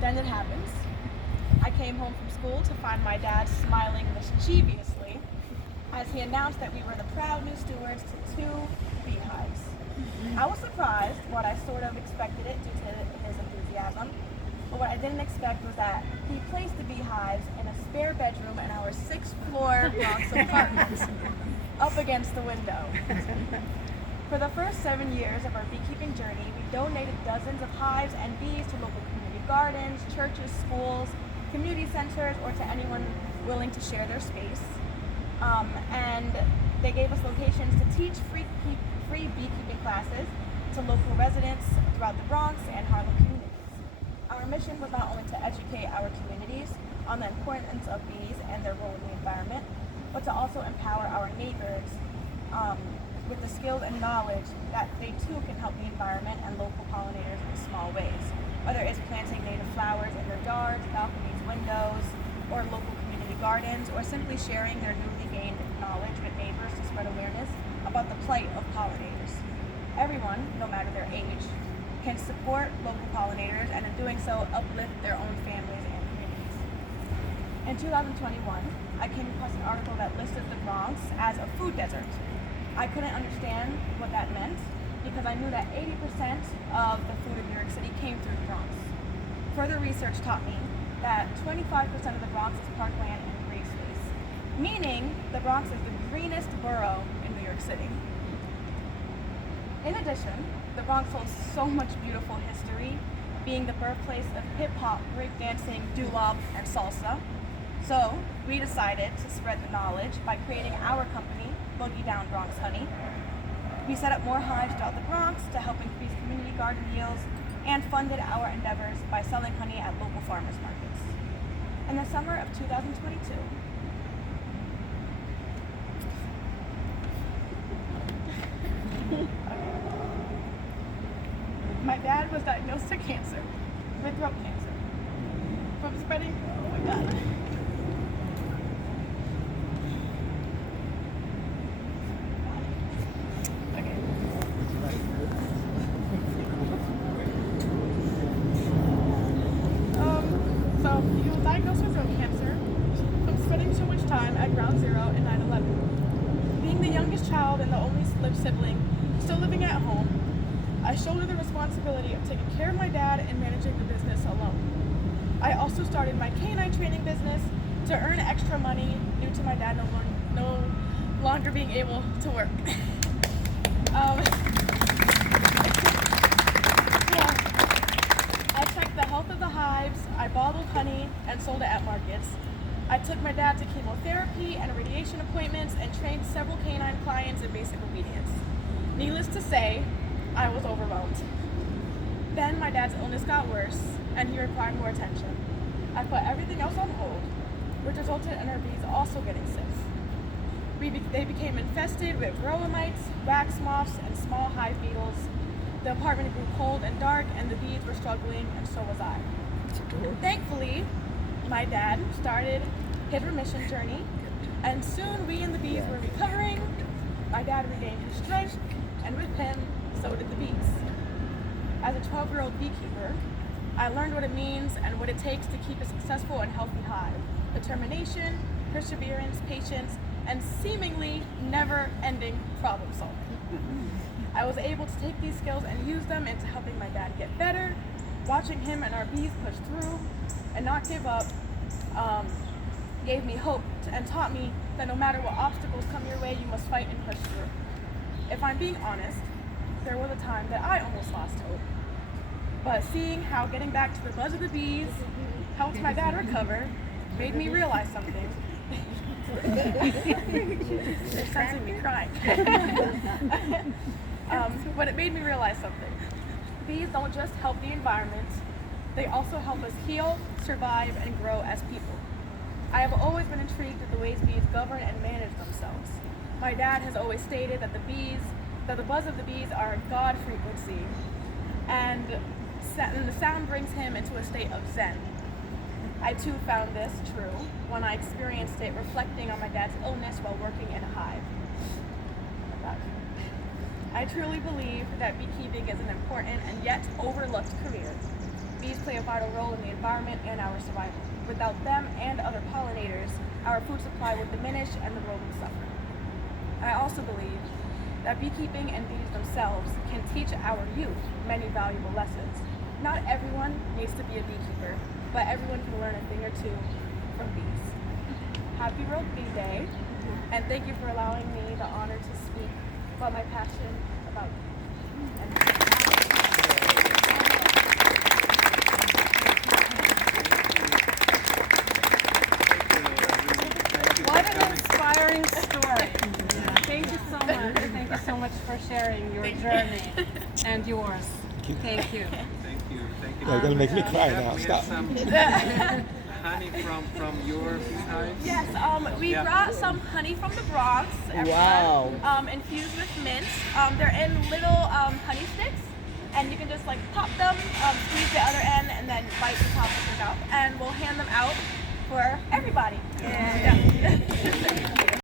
Then it happens. I came home from school to find my dad smiling mischievously as he announced that we were the proud new stewards to 2 beehives. I was surprised, what I sort of expected it due to his enthusiasm, but what I didn't expect was that he placed the beehives in a spare bedroom in our 6th-floor Bronx apartment, up against the window. For the first 7 years of our beekeeping journey, we donated dozens of hives and bees to local community gardens, churches, schools, community centers, or to anyone willing to share their space. And they gave us locations to teach free beekeeping classes to local residents throughout the Bronx and Harlem communities. Our mission was not only to educate our communities on the importance of bees and their role in the environment, but to also empower our neighbors with the skills and knowledge that they too can help the environment and local pollinators in small ways, whether it's planting native flowers in their yards, balconies, windows, or local community gardens, or simply sharing their newly gained knowledge with neighbors to spread awareness about the plight of pollinators. Everyone, no matter their age, can support local pollinators and in doing so uplift their own families and communities. In 2021, I came across an article that listed the Bronx as a food desert. I couldn't understand what that meant because I knew that 80% of the food in New York City came through the Bronx. Further research taught me that 25% of the Bronx is parkland and green space, meaning the Bronx is the greenest borough in New York City. In addition, the Bronx holds so much beautiful history, being the birthplace of hip-hop, breakdancing, doo-wop, and salsa. So we decided to spread the knowledge by creating our company, Boogie Down Bronx Honey. We set up more hives throughout the Bronx to help increase community garden yields and funded our endeavors by selling honey at local farmers markets. In the summer of 2022, my dad was diagnosed with cancer, with throat cancer, from spreading, oh my God. So he was diagnosed with throat cancer from spending too much time at Ground Zero in 9/11. Being the youngest child and the only sibling still living at home, I shouldered the responsibility of taking care of my dad and managing the business alone. I also started my canine training business to earn extra money due to my dad no longer being able to work. I checked the health of the hives, I bottled honey and sold it at markets. I took my dad to chemotherapy and radiation appointments and trained several canine clients in basic obedience. Needless to say, I was overwhelmed. Then my dad's illness got worse and he required more attention. I put everything else on hold, which resulted in our bees also getting sick. They became infested with growamites, wax moths, and small hive beetles. The apartment grew cold and dark, and the bees were struggling, and so was I. Thankfully, my dad started his remission journey, and soon we and the bees were recovering. My dad regained his strength, and with him, so did the bees. As a 12-year-old beekeeper, I learned what it means and what it takes to keep a successful and healthy hive. Determination, perseverance, patience, and seemingly never-ending problem solving. I was able to take these skills and use them into helping my dad get better. Watching him and our bees push through and not give up gave me hope and taught me that no matter what obstacles come your way, you must fight and push through. If I'm being honest, there was a time that I almost lost hope. But seeing how getting back to the buzz of the bees helped my dad recover made me realize something. They're sensing me crying. But it made me realize something. Bees don't just help the environment, they also help us heal, survive, and grow as people. I have always been intrigued with the ways bees govern and manage themselves. My dad has always stated that the buzz of the bees are a God frequency, and the sound brings him into a state of zen. I too found this true when I experienced it reflecting on my dad's illness while working in a hive. I truly believe that beekeeping is an important and yet overlooked career. Bees play a vital role in the environment and our survival. Without them and other pollinators, our food supply would diminish and the world would suffer. I also believe that beekeeping and bees themselves can teach our youth many valuable lessons. Not everyone needs to be a beekeeper, but everyone can learn a thing or two from bees. Happy World Bee Day, and thank you for allowing me the honor to speak about my passion about bees. What an inspiring story. Thank you so much. Thank you so much for sharing your journey and yours. Thank you. Thank you. Thank you. You're going to make me cry now. We Stop. have some honey from your beehive. Yes, we brought some honey from the Bronx. Wow. Infused with mint. They're in little honey sticks, and you can just like pop them, squeeze the other end, and then bite the top of your mouth, and we'll hand them out for everybody.